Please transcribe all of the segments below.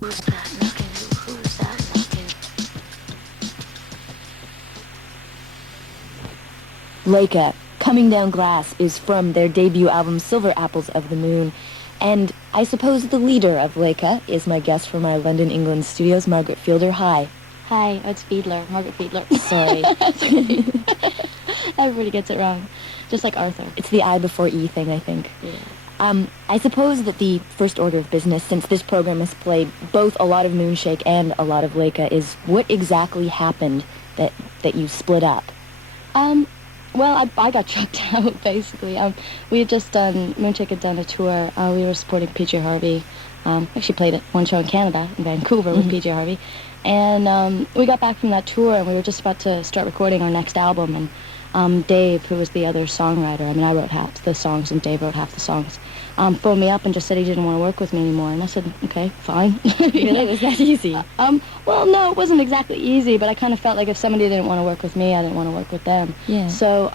Who's that knocking? Who's that knocking? Laika, Coming Down Glass, is from their debut album Silver Apples of the Moon. And I suppose the leader of Laika is my guest from our London, England studios, Margaret Fiedler. Hi. Hi, it's Fiedler, Margaret Fiedler. Sorry. That's okay. Everybody gets it wrong, just like Arthur. It's the I before E thing, I think. Yeah. I suppose that the first order of business, since this program has played both a lot of Moonshake and a lot of Laika, is what exactly happened that you split up? Well, I got chucked out, basically. We had just done, Moonshake had done a tour. We were supporting PJ Harvey. Actually played at one show in Canada, in Vancouver, with PJ Harvey. And we got back from that tour, and we were just about to start recording our next album. And Dave, who was the other songwriter, I mean, I wrote half the songs, and Dave wrote half the songs, phoned me up and just said he didn't want to work with me anymore. And I said, okay, fine. Really? Was that easy? Well, no, it wasn't exactly easy, but I kind of felt like if somebody didn't want to work with me, I didn't want to work with them. Yeah. So,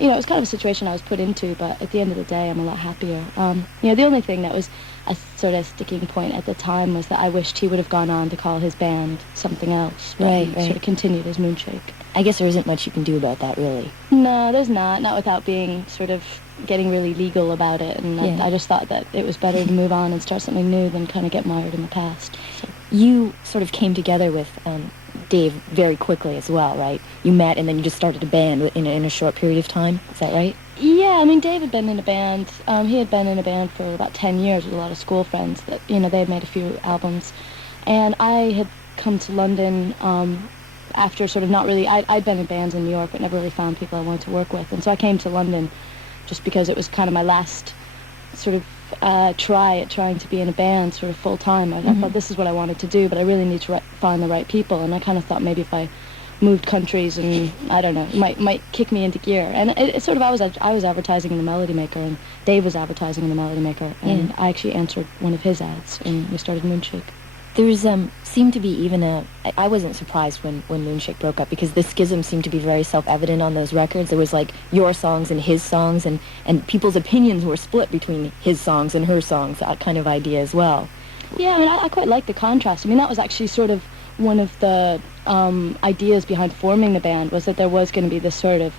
it was kind of a situation I was put into, but at the end of the day, I'm a lot happier. The only thing that was a sort of sticking point at the time was that I wished he would have gone on to call his band something else. But Right. he sort of continued as Moonshake. I guess there isn't much you can do about that, really. No, there's not without being sort of getting really legal about it. And Yeah. I just thought that it was better to move on and start something new than kind of get mired in the past. So. You sort of came together with Dave very quickly as well, right? You met and then you just started a band in a short period of time. Is that right? Yeah, I mean, Dave had been in a band. He had been in a band for about 10 years with a lot of school friends. That they had made a few albums. And I had come to London after sort of not really... I'd been in bands in New York, but never really found people I wanted to work with. And so I came to London just because it was kind of my last sort of try at trying to be in a band sort of full-time. I thought this is what I wanted to do, but I really need to find the right people. And I kind of thought maybe if I moved countries and, I don't know, might kick me into gear. And it sort of, I was advertising in the Melody Maker, and Dave was advertising in the Melody Maker, and I actually answered one of his ads, and we started Moonshake. There's seemed to be even I wasn't surprised when Moonshake broke up, because the schism seemed to be very self-evident on those records. There was like your songs and his songs, and people's opinions were split between his songs and her songs, that kind of idea as well. Yeah, I mean, I quite like the contrast. I mean, that was actually sort of one of the ideas behind forming the band, was that there was going to be this sort of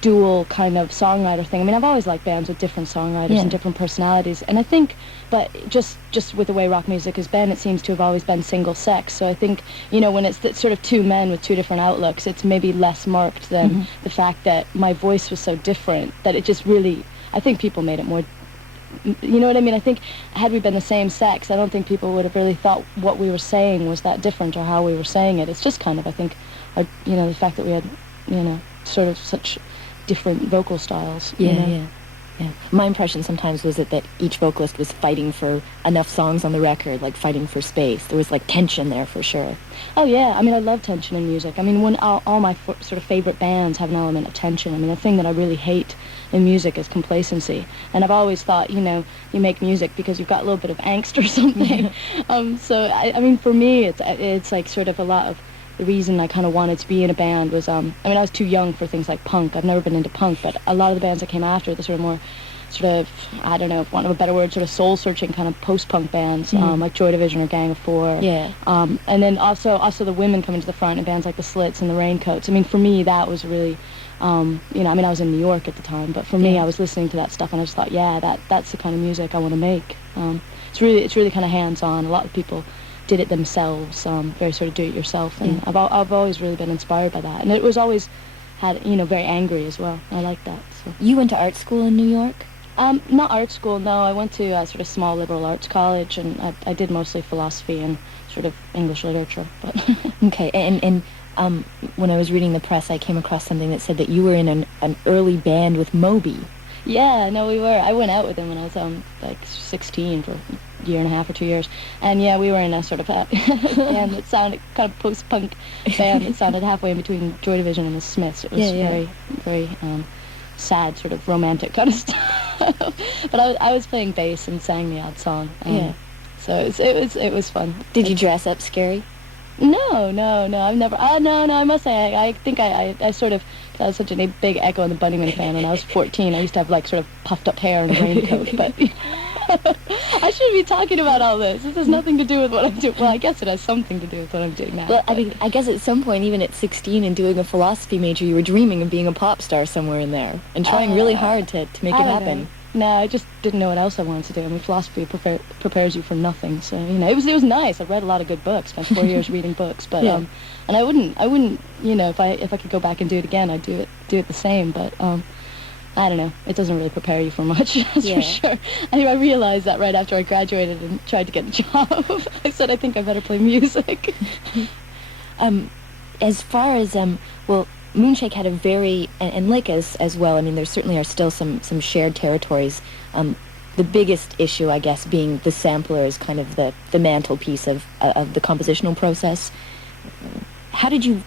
dual kind of songwriter thing. I mean, I've always liked bands with different songwriters and different personalities, and I think, but just with the way rock music has been, it seems to have always been single sex. So I think, when it's sort of two men with two different outlooks, it's maybe less marked than the fact that my voice was so different that it just really, I think people made it more, you know what I mean? I think had we been the same sex, I don't think people would have really thought what we were saying was that different or how we were saying it. It's just kind of, I think, the fact that we had, sort of such different vocal styles. Yeah. My impression sometimes was that each vocalist was fighting for enough songs on the record, like fighting for space. There was like tension there for sure. Oh yeah, I mean, I love tension in music. I mean, when all my sort of favorite bands have an element of tension. I mean, the thing that I really hate in music is complacency. And I've always thought, you make music because you've got a little bit of angst or something. So I mean, for me, it's like sort of a lot of the reason I kind of wanted to be in a band was, I was too young for things like punk. I've never been into punk, but a lot of the bands that came after, the sort of more, I don't know, for want of a better word, sort of soul-searching kind of post-punk bands, like Joy Division or Gang of Four. Yeah. And then also the women coming to the front in bands like the Slits and the Raincoats. I mean, for me, that was really, I was in New York at the time, but for me, I was listening to that stuff, and I just thought, that's the kind of music I want to make. It's really kind of hands-on. A lot of people did it themselves, very sort of do-it-yourself, and I've always really been inspired by that, and it was always had, very angry as well. I like that. So. You went to art school in New York? Not art school, no. I went to sort of small liberal arts college, and I did mostly philosophy and sort of English literature. But Okay, and when I was reading the press, I came across something that said that you were in an early band with Moby. Yeah, no, we were. I went out with him when I was like 16 for a year and a half or 2 years, and we were in a sort of a band that sounded kind of post-punk band that sounded halfway in between Joy Division and the Smiths. It was very, very sad, sort of romantic kind of stuff. But I was playing bass and sang the odd song. So it was fun. Did you dress up scary? No, I've never. No, I must say, I think I sort of. I was such a big Echo and the Bunnymen fan when I was 14. I used to have like sort of puffed up hair and a raincoat, but I shouldn't be talking about all this. This has nothing to do with what I'm doing. Well, I guess it has something to do with what I'm doing now. Well, I but- mean, I guess at some point, even at 16 and doing a philosophy major, you were dreaming of being a pop star somewhere in there and trying really hard to make it I don't happen. know. No, I just didn't know what else I wanted to do. I mean, philosophy prepares you for nothing. So, you know, it was nice. I read a lot of good books. Spent 4 years reading books, but Yeah. and I wouldn't, you know, if I could go back and do it again, I'd do it the same. But I don't know. It doesn't really prepare you for much, that's Yeah. for sure. I realized that right after I graduated and tried to get a job. I said, I think I better play music. As far as well, Moonshake had a very, and Laika as well. I mean, there certainly are still some shared territories. The biggest issue, I guess, being the sampler is kind of the mantelpiece of the compositional process. How did you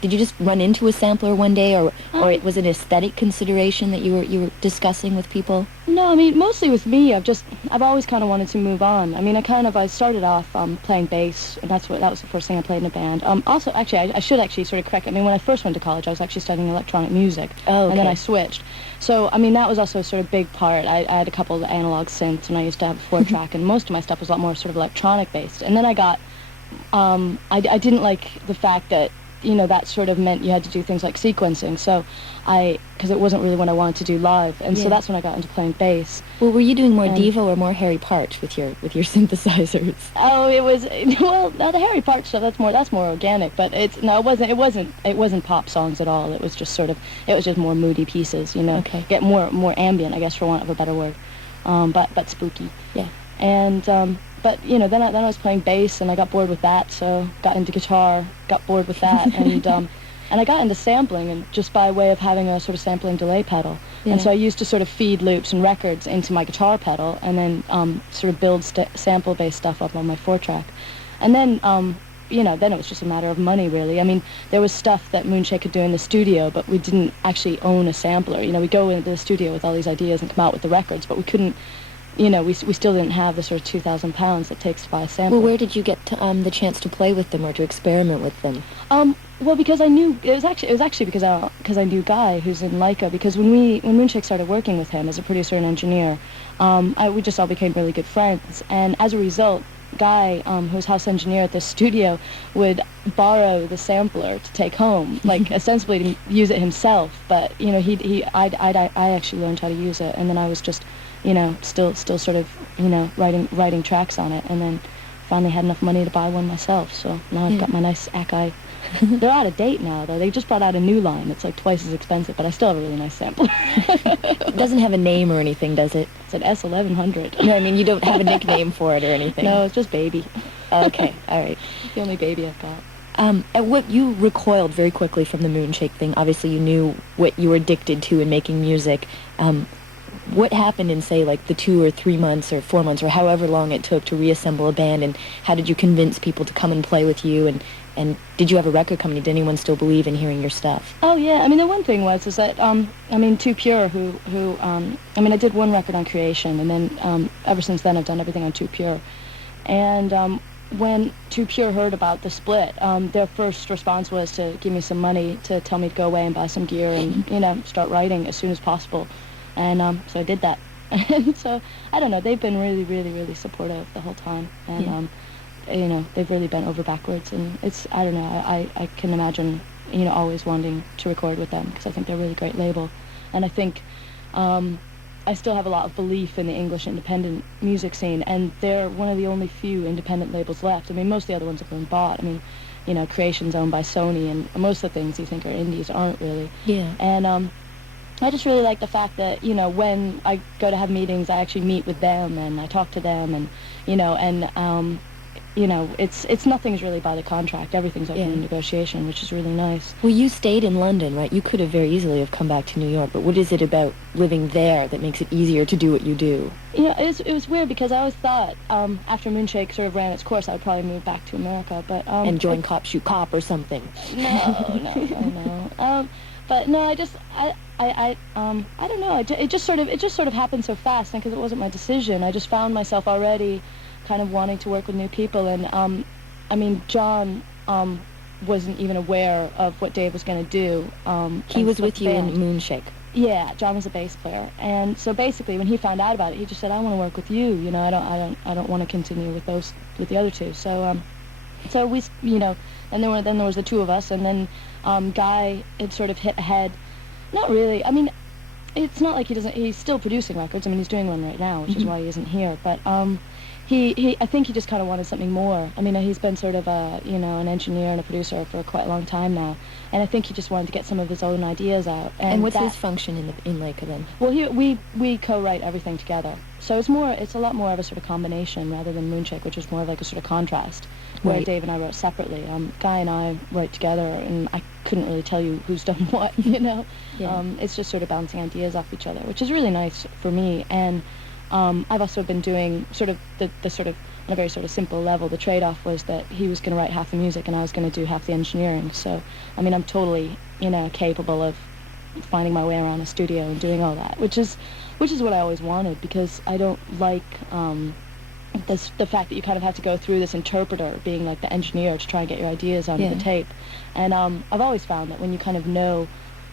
did you just run into a sampler one day, or it was an aesthetic consideration that you were discussing with people? No, I mean, mostly with me, I've always kind of wanted to move on. I mean, I started off playing bass, and that was the first thing I played in a band. Also, actually, I should actually sort of correct. I mean, when I first went to college, I was actually studying electronic music, Oh, okay. and then I switched. So, I mean, that was also a sort of big part. I had a couple of analog synths, and I used to have a 4-track, and most of my stuff was a lot more sort of electronic based. And then I got, I didn't like the fact that, you know, that sort of meant you had to do things like sequencing. So because it wasn't really what I wanted to do live, and Yeah. so that's when I got into playing bass. Well, were you doing more And- Devo or more Harry Partch with your synthesizers? Oh, it was well. No, the Harry Partch stuff that's more organic, but it wasn't pop songs at all. It was just more moody pieces, you know. Okay. Get more ambient, I guess, for want of a better word, but spooky. Yeah. And but you know, then I was playing bass, and I got bored with that, so got into guitar, got bored with that, and I got into sampling, and just by way of having a sort of sampling delay pedal. Yeah. And so I used to sort of feed loops and records into my guitar pedal, and then sort of build sample-based stuff up on my 4-track. And then, you know, then it was just a matter of money, really. I mean, there was stuff that Moonshake could do in the studio, but we didn't actually own a sampler. You know, we go into the studio with all these ideas and come out with the records, but we couldn't, you know, we still didn't have the sort of 2,000 pounds it takes to buy a sampler. Well, where did you get the chance to play with them or to experiment with them? Well, because I knew it was actually because I knew Guy, who's in Laika. Because when Moonshake started working with him as a producer and engineer, we just all became really good friends. And as a result, Guy, who was house engineer at the studio, would borrow the sampler to take home, like ostensibly to use it himself. But you know, I actually learned how to use it, and then I was just, you know, still sort of, you know, writing tracks on it, and then finally had enough money to buy one myself. So now I've got my nice Akai. They're out of date now, though. They just brought out a new line. It's like twice as expensive, but I still have a really nice sampler. It doesn't have a name or anything, does it? It's an S1100. No, I mean, you don't have a nickname for it or anything. No, it's just Baby. Okay, all right. It's the only baby I've got. And what you recoiled very quickly from the Moonshake thing. Obviously, you knew what you were addicted to in making music. What happened in, say, like the 2 or 3 months or 4 months or however long it took to reassemble a band, and how did you convince people to come and play with you, and did you have a record company? Did anyone still believe in hearing your stuff? Oh yeah, I mean the one thing is that I mean Too Pure, I mean I did one record on Creation, and then ever since then I've done everything on Too Pure, and when Too Pure heard about the split, their first response was to give me some money to tell me to go away and buy some gear and you know start writing as soon as possible, and so I did that, and so I don't know, they've been really really really supportive the whole time, and Yeah. You know, they've really bent over backwards, and it's, I don't know, I can imagine, you know, always wanting to record with them, because I think they're a really great label, and I think I still have a lot of belief in the English independent music scene, and they're one of the only few independent labels left. I mean, most of the other ones have been bought. I mean, you know, Creation's owned by Sony, and most of the things you think are indies aren't really. Yeah. And I just really like the fact that, you know, when I go to have meetings, I actually meet with them, and I talk to them, and, you know, and, you know, it's nothing's really by the contract. Everything's open Yeah. in negotiation, which is really nice. Well, you stayed in London, right? You could have very easily have come back to New York, but what is it about living there that makes it easier to do what you do? You know, it was weird, because I always thought after Moonshake sort of ran its course, I would probably move back to America, but And join Cop Shoot Cop or something. No. But no, I don't know. It just sort of happened so fast, and because it wasn't my decision, I just found myself already kind of wanting to work with new people, and I mean, John wasn't even aware of what Dave was going to do. He was with you in band. Moonshake. Yeah, John was a bass player, and so basically when he found out about it, he just said, "I want to work with you. You know, I don't want to continue with the other two." So we, and then there was the two of us, and then Guy had sort of hit ahead. Not really. I mean, it's not like he doesn't. He's still producing records. I mean, he's doing one right now, which is why he isn't here. But I think he just kind of wanted something more. I mean, he's been sort of an engineer and a producer for quite a long time now, and I think he just wanted to get some of his own ideas out. And what's his function in Laika then? Well, we co-write everything together, so it's a lot more of a sort of combination rather than Moonshake, which is more of like a sort of contrast, where Right. Dave and I wrote separately. Guy and I write together, and I couldn't really tell you who's done what, Yeah. It's just sort of bouncing ideas off each other, which is really nice for me. And I've also been doing sort of the sort of, on a very sort of simple level, the trade-off was that he was going to write half the music and I was going to do half the engineering. So, I mean, I'm totally, capable of finding my way around a studio and doing all that, which is what I always wanted, because I don't like the fact that you kind of have to go through this interpreter, being like the engineer, to try and get your ideas onto the tape. And I've always found that when you kind of know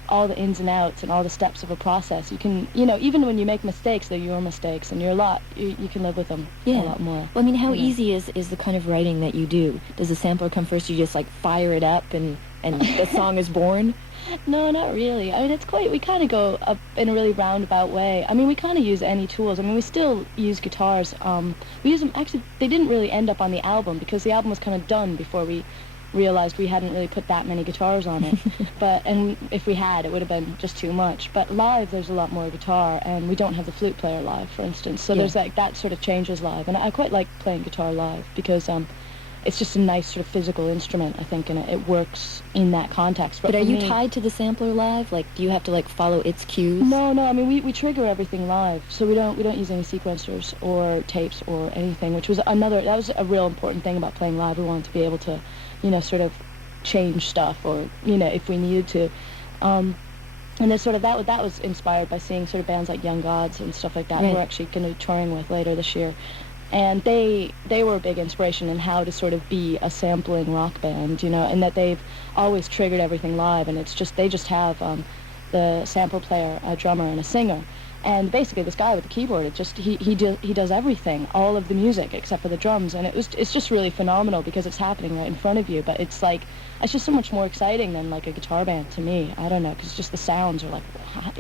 all the ins and outs and all the steps of a process, you can, even when you make mistakes, they're your mistakes, and you can live with them a lot more. Well, I mean, how easy is the kind of writing that you do? Does the sampler come first? You just like fire it up and the song is born? No, not really. I mean, we kind of go up in a really roundabout way. I mean, we kind of use any tools. I mean, we still use guitars. We use them, actually, they didn't really end up on the album, because the album was kind of done before we realized we hadn't really put that many guitars on it. And if we had, it would have been just too much. But live, there's a lot more guitar, and we don't have the flute player live, for instance. So there's like, that sort of changes live. And I quite like playing guitar live, because it's just a nice sort of physical instrument, I think, and it works in that context. But are you tied to the sampler live? Like, do you have to like follow its cues? No. I mean, we trigger everything live, so we don't use any sequencers or tapes or anything, which was that was a real important thing about playing live. We wanted to be able to, sort of change stuff, or if we needed to. And then sort of that was inspired by seeing sort of bands like Young Gods and stuff like that, who we're actually going to be touring with later this year. And they were a big inspiration in how to sort of be a sampling rock band, and that they've always triggered everything live, and they just have the sample player, a drummer, and a singer. And basically this guy with the keyboard, he does everything, all of the music except for the drums, and it's just really phenomenal, because it's happening right in front of you. But it's just so much more exciting than like a guitar band to me. I don't know, because just the sounds are like, how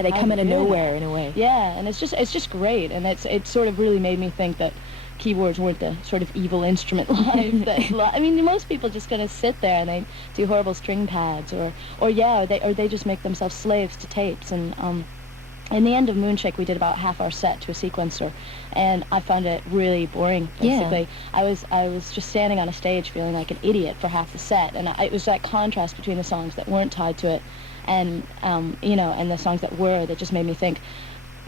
they come out of nowhere in a way. Yeah, and it's just great, and it sort of really made me think that keyboards weren't the sort of evil instrument live. I mean, most people just kind of sit there and they do horrible string pads, or they just make themselves slaves to tapes. And in the end of Moonshake, we did about half our set to a sequencer, and I found it really boring, basically. I was just standing on a stage feeling like an idiot for half the set, and it was that contrast between the songs that weren't tied to it and and the songs that were, that just made me think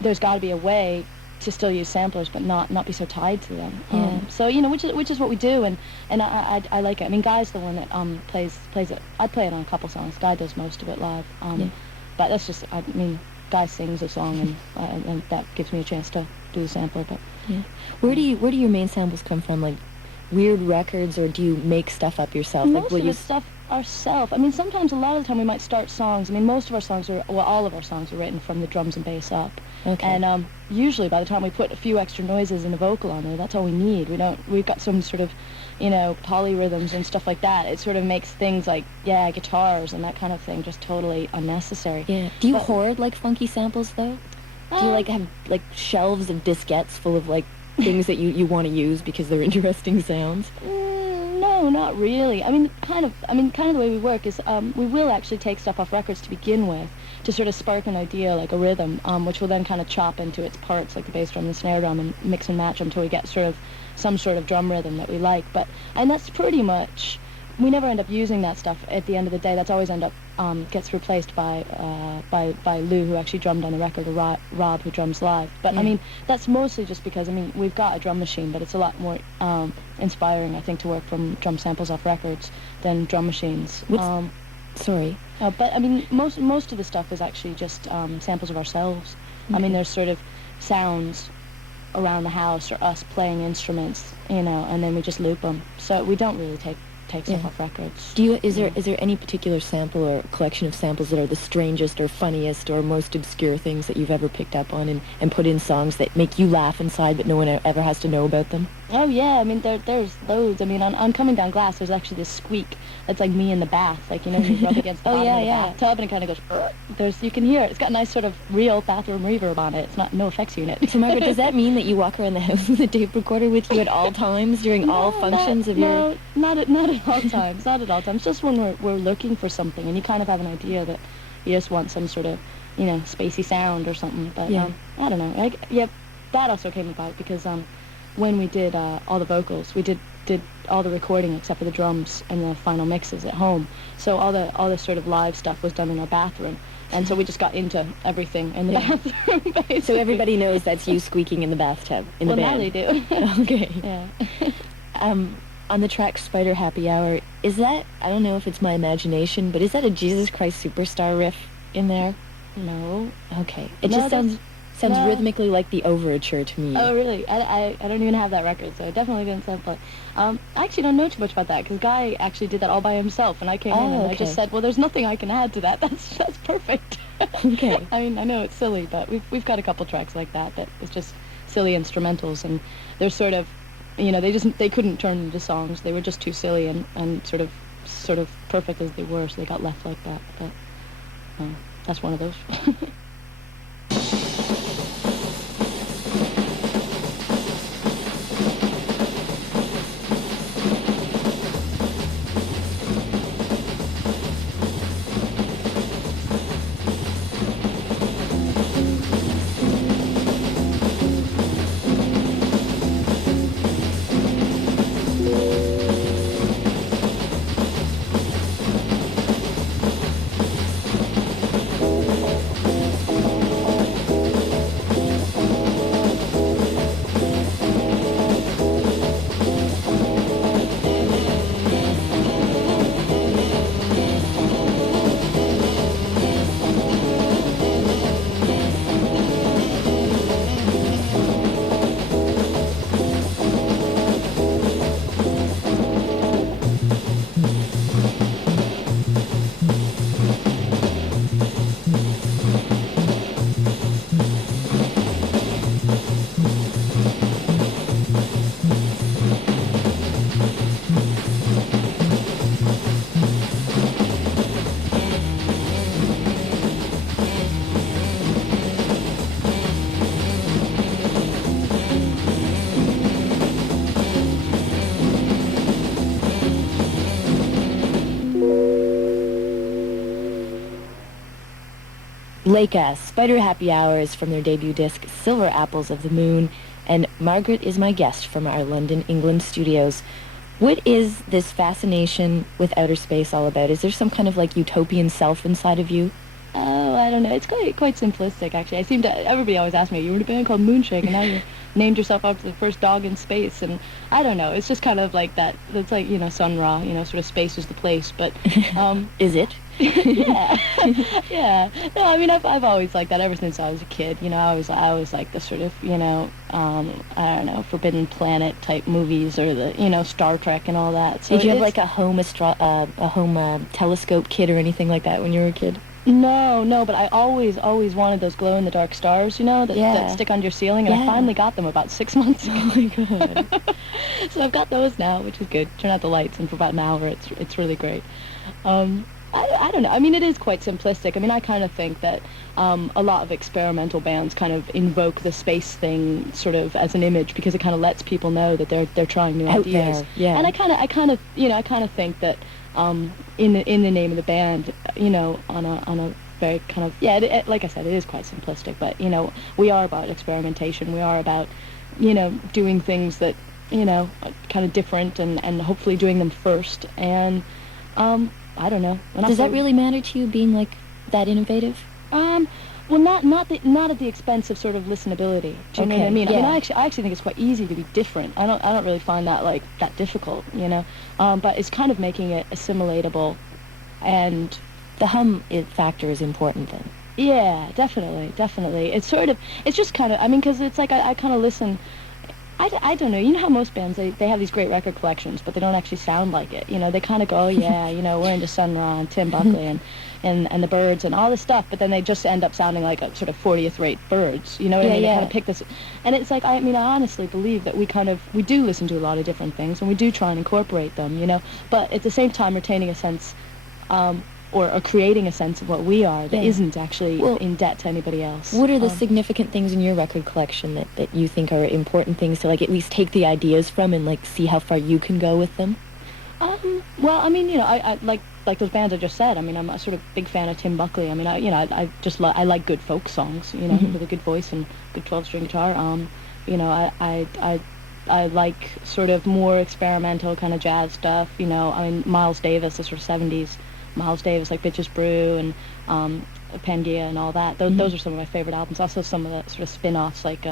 there's got to be a way to still use samplers but not be so tied to them. So which is what we do, and I like it. I mean, Guy's the one that plays it. I play it on a couple songs. Guy does most of it live. But that's just, I mean, Guy sings a song, and that gives me a chance to do the sampler. But where do your main samples come from? Like weird records, or do you make stuff up yourself? Most of the stuff ourselves. I mean, sometimes, a lot of the time, we might start songs. I mean, most of our songs all of our songs are written from the drums and bass up. Okay. And usually, by the time we put a few extra noises and a vocal on there, that's all we need. We've got some sort of, polyrhythms and stuff like that. It sort of makes things like, guitars and that kind of thing just totally unnecessary. Yeah. Do you hoard like funky samples though? Do you like have like shelves of diskettes full of like things that you want to use because they're interesting sounds? No, not really. I mean, kind of the way we work is we will actually take stuff off records to begin with, to sort of spark an idea, like a rhythm, which will then kind of chop into its parts, like the bass drum and the snare drum, and mix and match them until we get sort of some sort of drum rhythm that we like. And that's pretty much, we never end up using that stuff at the end of the day. That's always gets replaced by Lou, who actually drummed on the record, or Rob, who drums live. But I mean, that's mostly just because, I mean, we've got a drum machine, but it's a lot more inspiring, I think, to work from drum samples off records than drum machines. Sorry. But I mean, most of the stuff is actually just samples of ourselves. Okay. I mean, there's sort of sounds around the house, or us playing instruments, and then we just loop them. So we don't really take take stuff off records. Is there any particular sample or collection of samples that are the strangest or funniest or most obscure things that you've ever picked up on and put in songs that make you laugh inside but no one ever has to know about them? Oh yeah, I mean there's loads. I mean on Coming Down Glass there's actually this squeak that's like me in the bath, like you rub against the bottom of the bathtub and it kind of goes. You can hear it. It's got a nice sort of real bathroom reverb on it. It's not no effects unit. So Margaret, does that mean that you walk around the house with a tape recorder with you at all times during all functions of your? No, not at all times. Not at all times. Just when we're looking for something and you kind of have an idea that you just want some sort of spacey sound or something. But I don't know. That also came about because when we did all the vocals, we did all the recording except for the drums and the final mixes at home. So all the sort of live stuff was done in our bathroom. And so we just got into everything in the bathroom, basically. So everybody knows that's you squeaking in the bathtub in the band. Well, now they do. Okay. Yeah. On the track Spider Happy Hour, is that, I don't know if it's my imagination, but is that a Jesus Christ Superstar riff in there? No. Okay. It just sounds rhythmically like the overture to me. Oh, really? I don't even have that record, so I definitely didn't sample it. I actually don't know too much about that, because Guy actually did that all by himself, and I came in and I just said, well, there's nothing I can add to that. That's perfect. Okay. I mean, I know it's silly, but we've got a couple tracks like that it's just silly instrumentals, and they're sort of, they couldn't turn into songs. They were just too silly and sort of perfect as they were, so they got left like that. But that's one of those. Laika, Spider Happy Hours from their debut disc, Silver Apples of the Moon, and Margaret is my guest from our London, England studios. What is this fascination with outer space all about? Is there some kind of like utopian self inside of you? Oh, I don't know. It's quite simplistic, actually. Everybody always asks me, you were in a band called Moonshake, and now you named yourself after the first dog in space, and I don't know. It's just kind of like that. It's like, Sun Ra, sort of space is the place, but... Is it? Yeah. Yeah. No, I mean, I've always liked that ever since I was a kid. I always like the sort of, I don't know, Forbidden Planet type movies or the, Star Trek and all that. So did you have like a home telescope kit or anything like that when you were a kid? No, but I always wanted those glow-in-the-dark stars, that stick on your ceiling, and I finally got them about 6 months ago. Oh my god. So I've got those now, which is good. Turn out the lights, and for about an hour, it's really great. I don't know. I mean, it is quite simplistic. I mean, I kind of think that a lot of experimental bands kind of invoke the space thing sort of as an image because it kind of lets people know that they're trying new out ideas. There, yeah. And I kind of think that in the name of the band, on a very kind of like I said, it is quite simplistic. But we are about experimentation. We are about doing things that are kind of different and hopefully doing them first. And I don't know. And does that really matter to you, being like that innovative? Well, not at the expense of sort of listenability. Do you know what I mean? Yeah. I mean, I actually think it's quite easy to be different. I don't really find that like that difficult, But it's kind of making it assimilatable, and the hum factor is important then. Yeah, definitely. It's just kind of, I mean, because it's like I kind of listen. I don't know. You know how most bands, they have these great record collections, but they don't actually sound like it. You know, they kind of go, oh, yeah, you know, we're into Sun Ra and Tim Buckley and the Byrds and all this stuff, but then they just end up sounding like a sort of 40th rate Byrds. You know what I mean? They kind of pick this. And it's like, I mean, I honestly believe that we do listen to a lot of different things, and we do try and incorporate them, you know, but at the same time retaining a sense, or creating a sense of what we are that isn't actually in debt to anybody else. What are the significant things in your record collection that you think are important things to, like, at least take the ideas from and, like, see how far you can go with them? Well, I mean, you know, I like those bands I just said. I mean, I'm a sort of big fan of Tim Buckley. I mean, I like good folk songs, you know, with a good voice and good 12-string guitar. You know, I like sort of more experimental kind of jazz stuff, you know. I mean, Miles Davis, the sort of 70s Miles Davis, like Bitches Brew and Pangea and all that. Those are some of my favorite albums. Also some of the sort of spin-offs like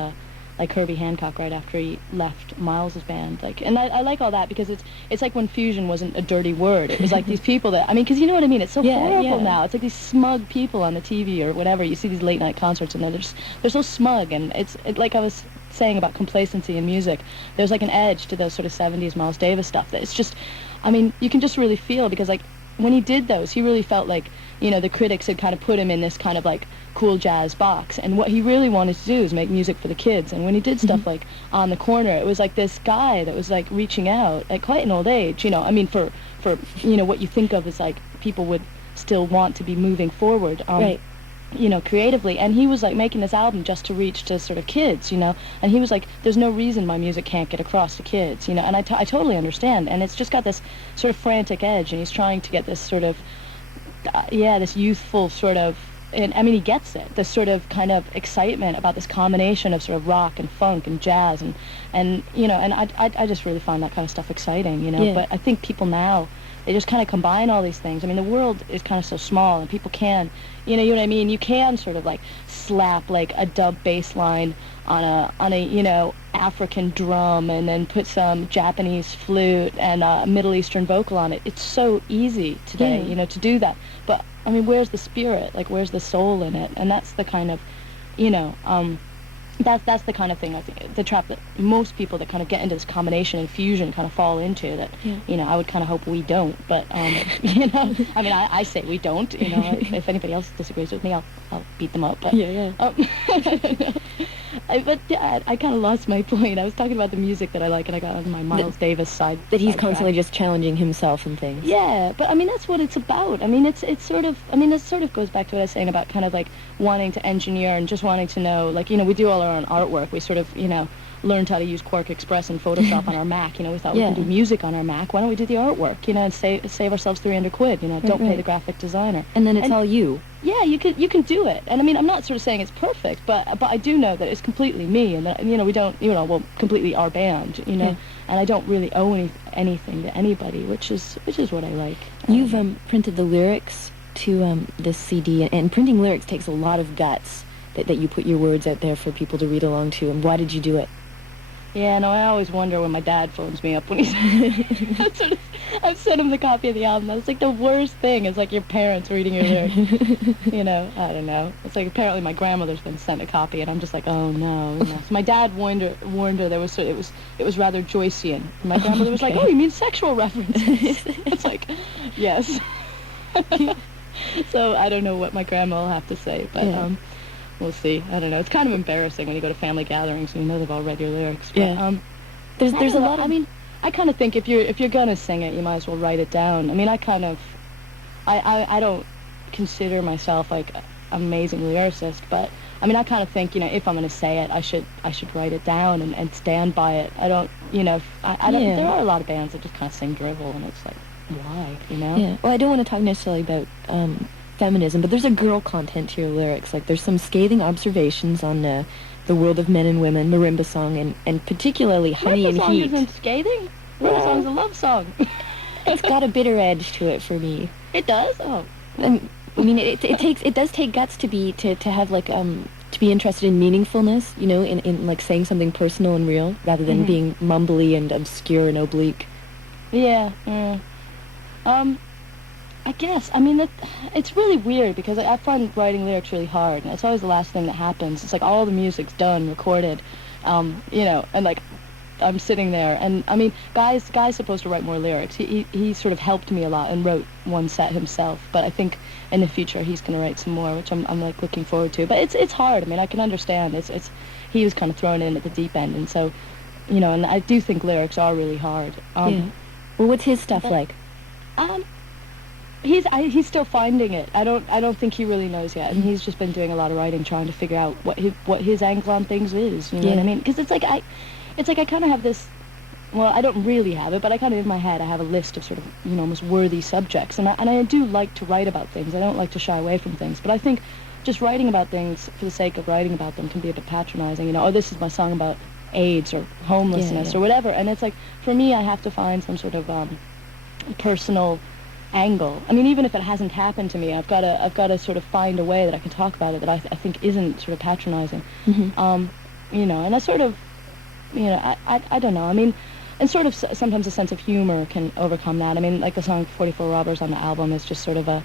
Herbie Hancock right after he left Miles's band. Like, and I like all that because it's like when fusion wasn't a dirty word. It was like these people that, I mean, because you know what I mean? It's so horrible now. It's like these smug people on the TV or whatever. You see these late night concerts and they're so smug, and it's like I was saying about complacency in music. There's like an edge to those sort of 70s Miles Davis stuff that it's just, I mean, you can just really feel, because like when he did those, he really felt like, you know, the critics had kind of put him in this kind of like cool jazz box, and what he really wanted to do is make music for the kids. And when he did stuff like On the Corner, it was like this guy that was like reaching out at quite an old age, you know, I mean, for you know, what you think of as like people would still want to be moving forward, right, you know, creatively. And he was like making this album just to reach to sort of kids, you know, and he was like, there's no reason my music can't get across to kids, you know. And I totally understand, and it's just got this sort of frantic edge, and he's trying to get this sort of this youthful sort of, and I mean, he gets it, this sort of kind of excitement about this combination of sort of rock and funk and jazz, and you know, and I just really find that kind of stuff exciting, you know. But I think people now, they just kind of combine all these things. I mean, the world is kind of so small, and people can, you know what I mean? You can sort of like slap like a dub bass line on a you know, African drum, and then put some Japanese flute and a Middle Eastern vocal on it. It's so easy today, you know, to do that. But I mean, where's the spirit? Like, where's the soul in it? And that's the kind of, you know, that's the kind of thing, I think, the trap that most people that kind of get into this combination and fusion kind of fall into, that, you know, I would kind of hope we don't, but, you know, I mean, I say we don't, you know. If anybody else disagrees with me, I'll beat them up, but, but yeah, I kind of lost my point. I was talking about the music that I like, and I got on my Miles Davis side. That he's constantly just challenging himself and things. Yeah, but I mean, that's what it's about. I mean, it's sort of, I mean, this sort of goes back to what I was saying about kind of like wanting to engineer and just wanting to know, like, you know, we do all our own artwork. We sort of, you know, learned how to use Quark Express and Photoshop on our Mac. You know, we thought we can do music on our Mac. Why don't we do the artwork, you know, and save ourselves 300 quid, you know, don't pay the graphic designer. And then it's all you. Yeah, you can do it. And I mean, I'm not sort of saying it's perfect, but I do know that it's completely me, and that, you know, we don't, you know, well, completely our band, you know, and I don't really owe anything to anybody, which is what I like. You've printed the lyrics to this CD, and printing lyrics takes a lot of guts, that you put your words out there for people to read along to. And why did you do it? Yeah, no, I always wonder when my dad phones me up when he's I've sent him the copy of the album. That's like the worst thing, is like your parents reading your lyrics. You know, I don't know. It's like apparently my grandmother's been sent a copy, and I'm just like, oh no. So my dad warned her there was it was rather Joycean. And my grandmother was like, oh, you mean sexual references? It's like, yes. So I don't know what my grandma will have to say, but we'll see. I don't know. It's kind of embarrassing when you go to family gatherings and you know they've all read your lyrics. But, there's a lot of... I mean, I kind of think if you're gonna sing it, you might as well write it down. I mean, I don't consider myself like an amazing lyricist, but I mean, I kind of think, you know, if I'm gonna say it, I should write it down and stand by it. I don't, you know, I don't. There are a lot of bands that just kind of sing drivel, and it's like, why, you know? Yeah. Well, I don't want to talk necessarily about feminism, but there's a girl content to your lyrics. Like, there's some scathing observations on the world of men and women, Marimba Song, and particularly Honey and Heat. Marimba Song isn't scathing. Marimba Song's a love song. It's got a bitter edge to it for me. It does? Oh. I mean, it does take guts to have like to be interested in meaningfulness, you know, in like saying something personal and real rather than being mumbly and obscure and oblique. Yeah. I guess. I mean, it's really weird because I find writing lyrics really hard, and it's always the last thing that happens. It's like all the music's done, recorded, you know, and like I'm sitting there, and I mean, Guy's supposed to write more lyrics. He sort of helped me a lot and wrote one set himself. But I think in the future he's going to write some more, which I'm like looking forward to. But it's hard. I mean, I can understand. It's he was kind of thrown in at the deep end, and so, you know, and I do think lyrics are really hard. Yeah. Well, what's his stuff like? He's still finding it. I don't think he really knows yet, and he's just been doing a lot of writing, trying to figure out what his angle on things is. You know what I mean? Because it's like I kind of have this. Well, I don't really have it, but I kind of in my head I have a list of sort of, you know, almost worthy subjects, and I do like to write about things. I don't like to shy away from things, but I think just writing about things for the sake of writing about them can be a bit patronizing. You know, oh, this is my song about AIDS or homelessness or whatever, and it's like, for me, I have to find some sort of personal angle. I mean, even if it hasn't happened to me, I've got to sort of find a way that I can talk about it that I think isn't sort of patronizing. You know, and I sort of, you know, I don't know. I mean, and sort of sometimes a sense of humor can overcome that. I mean, like the song 44 Robbers on the album is just sort of a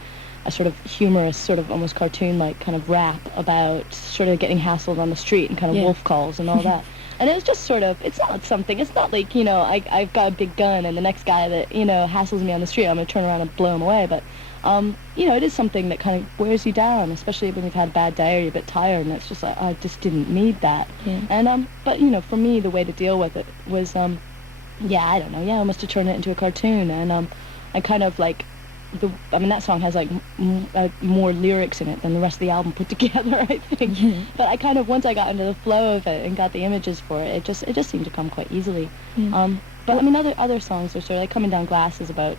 sort of humorous, sort of almost cartoon-like kind of rap about sort of getting hassled on the street and kind of wolf calls and all that. And it was just sort of, it's not like, you know, I've got a big gun and the next guy that, you know, hassles me on the street, I'm going to turn around and blow him away. But, you know, it is something that kind of wears you down, especially when you've had a bad day or you're a bit tired, and it's just like, I just didn't need that. Yeah. And, but, you know, for me, the way to deal with it was, I don't know, almost to turn it into a cartoon. And I kind of like, I mean, that song has like more lyrics in it than the rest of the album put together, I think. But I kind of, once I got into the flow of it and got the images for it, it just seemed to come quite easily. But I mean, other songs are sort of like Coming Down Glass is about,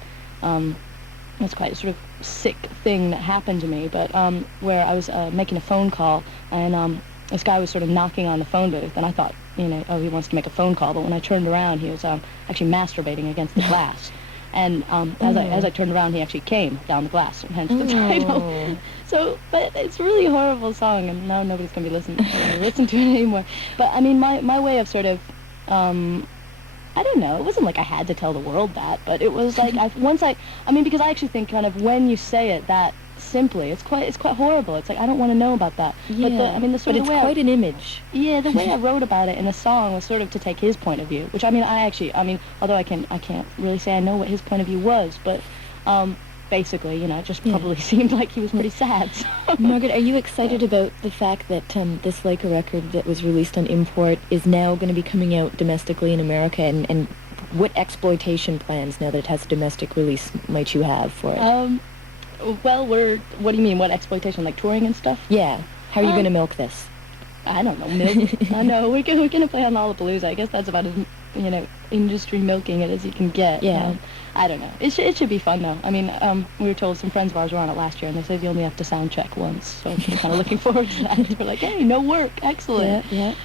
it's quite a sort of sick thing that happened to me, but where I was making a phone call, and this guy was sort of knocking on the phone booth, and I thought, you know, oh, he wants to make a phone call, but when I turned around, he was actually masturbating against the glass. And as I turned around, he actually came down the glass, and hence the title. So, but it's a really horrible song, and now nobody's going to be listen to it anymore. But I mean, my way of sort of, I don't know, it wasn't like I had to tell the world that, but it was like, I mean, because I actually think kind of when you say it that simply, it's quite horrible. It's like, I don't want to know about that. Yeah. But it's quite an image. Yeah, the way I wrote about it in the song was sort of to take his point of view, which I mean, although I can't really say I know what his point of view was, but basically, you know, it just probably seemed like he was pretty sad. So. Margaret, are you excited about the fact that this Laika record that was released on import is now going to be coming out domestically in America, and what exploitation plans, now that it has a domestic release, might you have for it? Well, what do you mean, what exploitation, like touring and stuff? Yeah. How are you going to milk this? I don't know, milk. I know, we're going to play on Lollapalooza. I guess that's about as, you know, industry milking it as you can get. Yeah. I don't know. It should be fun, though. I mean, we were told, some friends of ours were on it last year, and they said you only have to sound check once, so I'm kind of looking forward to that. We're like, hey, no work, excellent. Yeah.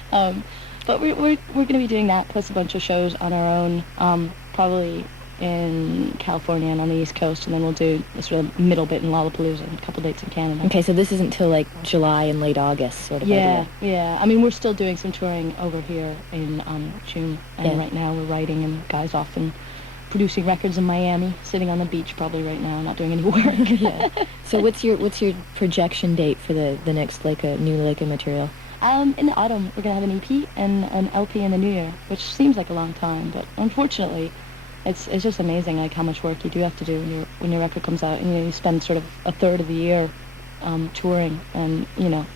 But we're going to be doing that, plus a bunch of shows on our own, probably in California and on the East Coast, and then we'll do this sort of middle bit in Lollapalooza and a couple dates in Canada. Okay, so this isn't till like July and late August, sort of. Yeah. I mean, we're still doing some touring over here in June, and right now we're writing, and Guy's off and producing records in Miami, sitting on the beach probably right now, not doing any work. So what's your projection date for the next new Laika material? In the autumn, we're gonna have an EP and an LP in the new year, which seems like a long time, but unfortunately, it's just amazing, like how much work you do have to do when your record comes out, and you spend sort of a third of the year touring, and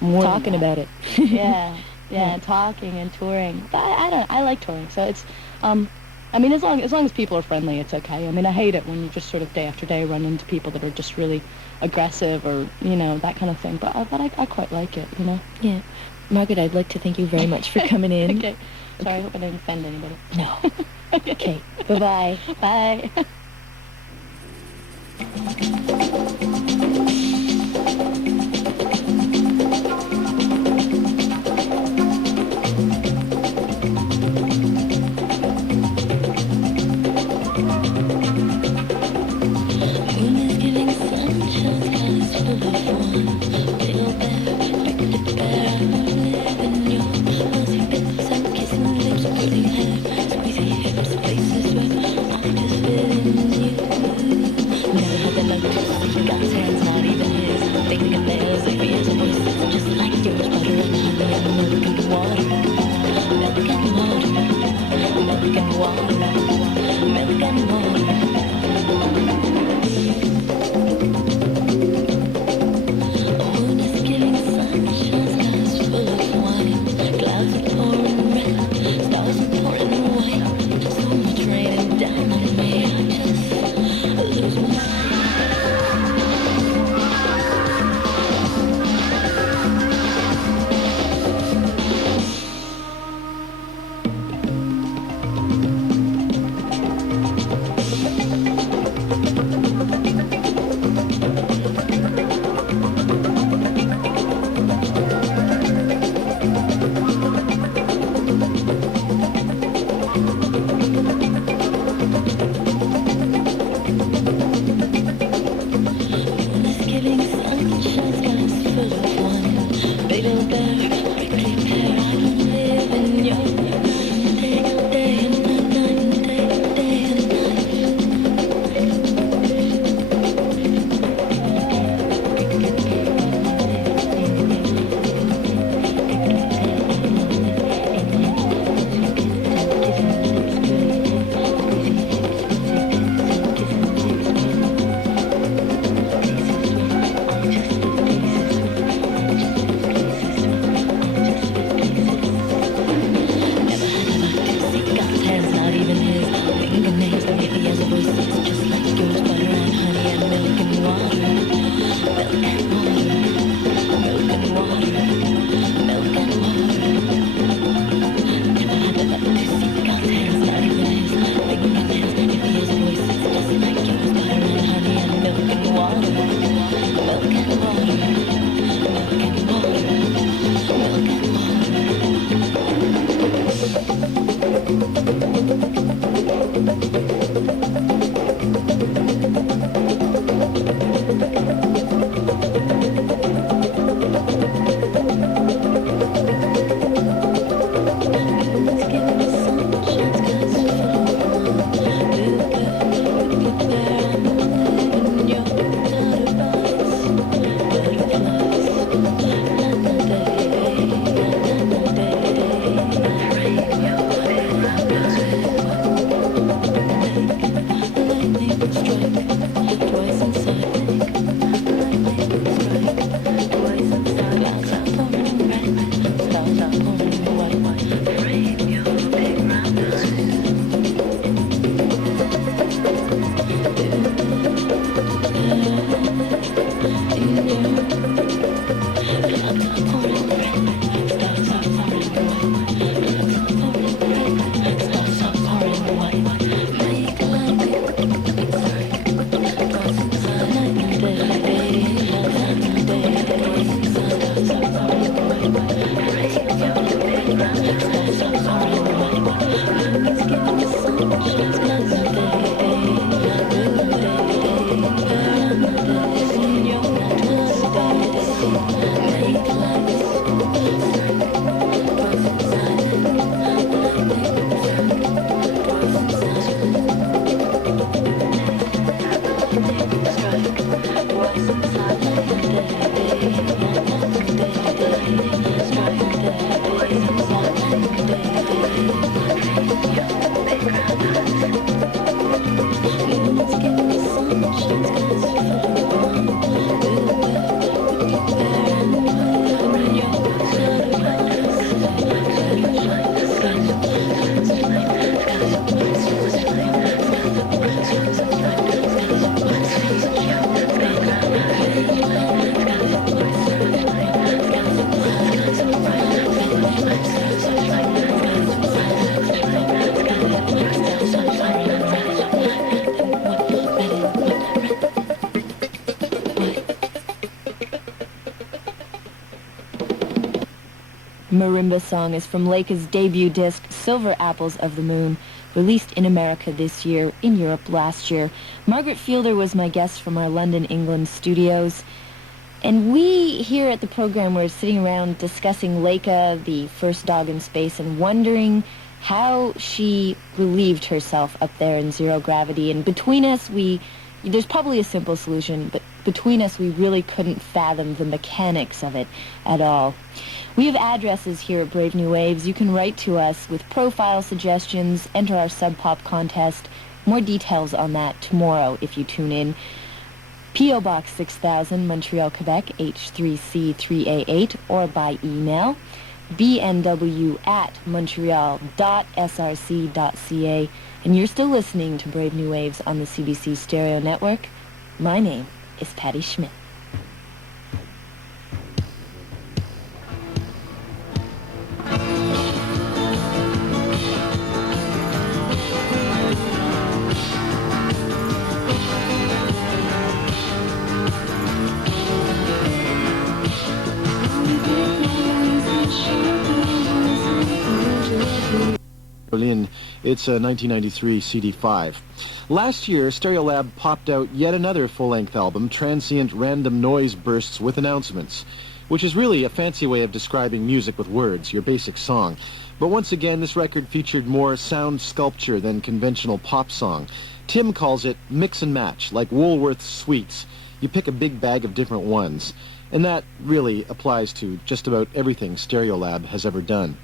more talking about it. yeah, talking and touring. But I like touring, so it's I mean, as long as people are friendly, it's okay. I mean, I hate it when you just sort of day after day run into people that are just really aggressive or that kind of thing. But I quite like it, Yeah. Margaret, I'd like to thank you very much for coming in. Okay. Sorry, I hope I didn't offend anybody. No. Okay. Bye-bye. Bye. milk and water, milk and water. A moon is giving sunshine, skies full of wine, clouds are pouring red, stars are pouring white. So much raining down on me, I just lose my mind. Marimba song is from Laika's debut disc, Silver Apples of the Moon, released in America this year, in Europe last year. Margaret Fiedler was my guest from our London, England studios. And we here at the program were sitting around discussing Laika, the first dog in space, and wondering how she relieved herself up there in zero gravity. And between us, there's probably a simple solution, but between us, we really couldn't fathom the mechanics of it at all. We have addresses here at Brave New Waves. You can write to us with profile suggestions, enter our Sub Pop contest. More details on that tomorrow if you tune in. P.O. Box 6000, Montreal, Quebec, H3C3A8, or by email, bnw@montreal.src.ca. And you're still listening to Brave New Waves on the CBC Stereo Network. My name is Patti Schmidt. Berlin. It's a 1993 CD5. Last year, Stereolab popped out yet another full-length album, Transient Random Noise Bursts with Announcements, which is really a fancy way of describing music with words, your basic song. But once again, this record featured more sound sculpture than conventional pop song. Tim calls it mix and match, like Woolworth's sweets. You pick a big bag of different ones. And that really applies to just about everything Stereolab has ever done.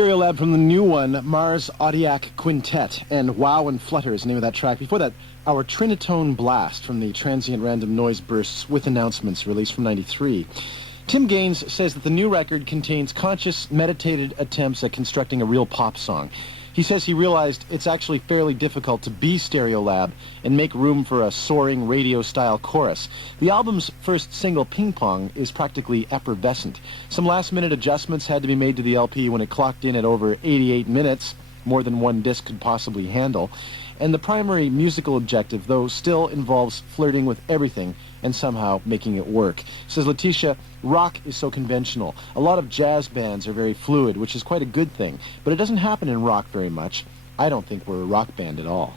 Stereolab from the new one, Mars Audiac Quintet, and Wow and Flutter is the name of that track. Before that, our Trinitone Blast from the Transient Random Noise Bursts with Announcements, released from '93. Tim Gaines says that the new record contains conscious, meditated attempts at constructing a real pop song. He says he realized it's actually fairly difficult to be Stereolab and make room for a soaring radio-style chorus. The album's first single, Ping Pong, is practically effervescent. Some last-minute adjustments had to be made to the LP when it clocked in at over 88 minutes, more than one disc could possibly handle. And the primary musical objective, though, still involves flirting with everything and somehow making it work. Says Letitia, rock is so conventional. A lot of jazz bands are very fluid, which is quite a good thing. But it doesn't happen in rock very much. I don't think we're a rock band at all.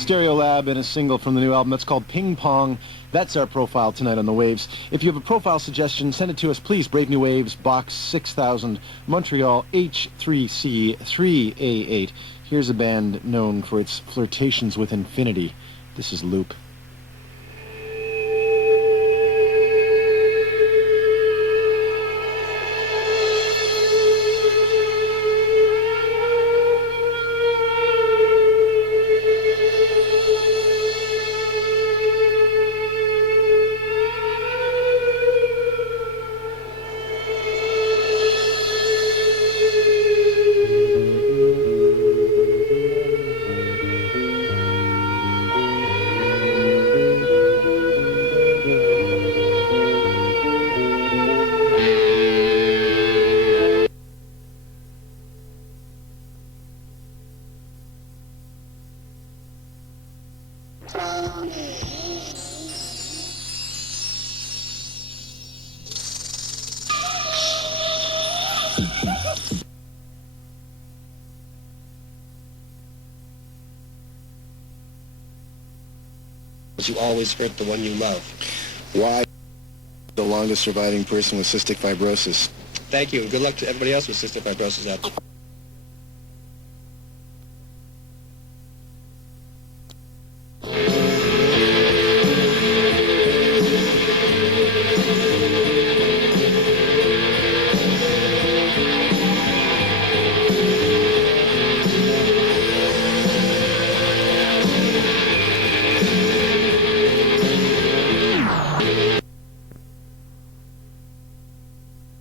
Stereolab and a single from the new album that's called Ping Pong. That's our profile tonight on the Waves. If you have a profile suggestion, send it to us, please. Brave New Waves, Box 6000, Montreal, H3C3A8. Here's a band known for its flirtations with infinity. This is Loop. You always hurt the one you love. Why the longest surviving person with cystic fibrosis? Thank you, and good luck to everybody else with cystic fibrosis out there.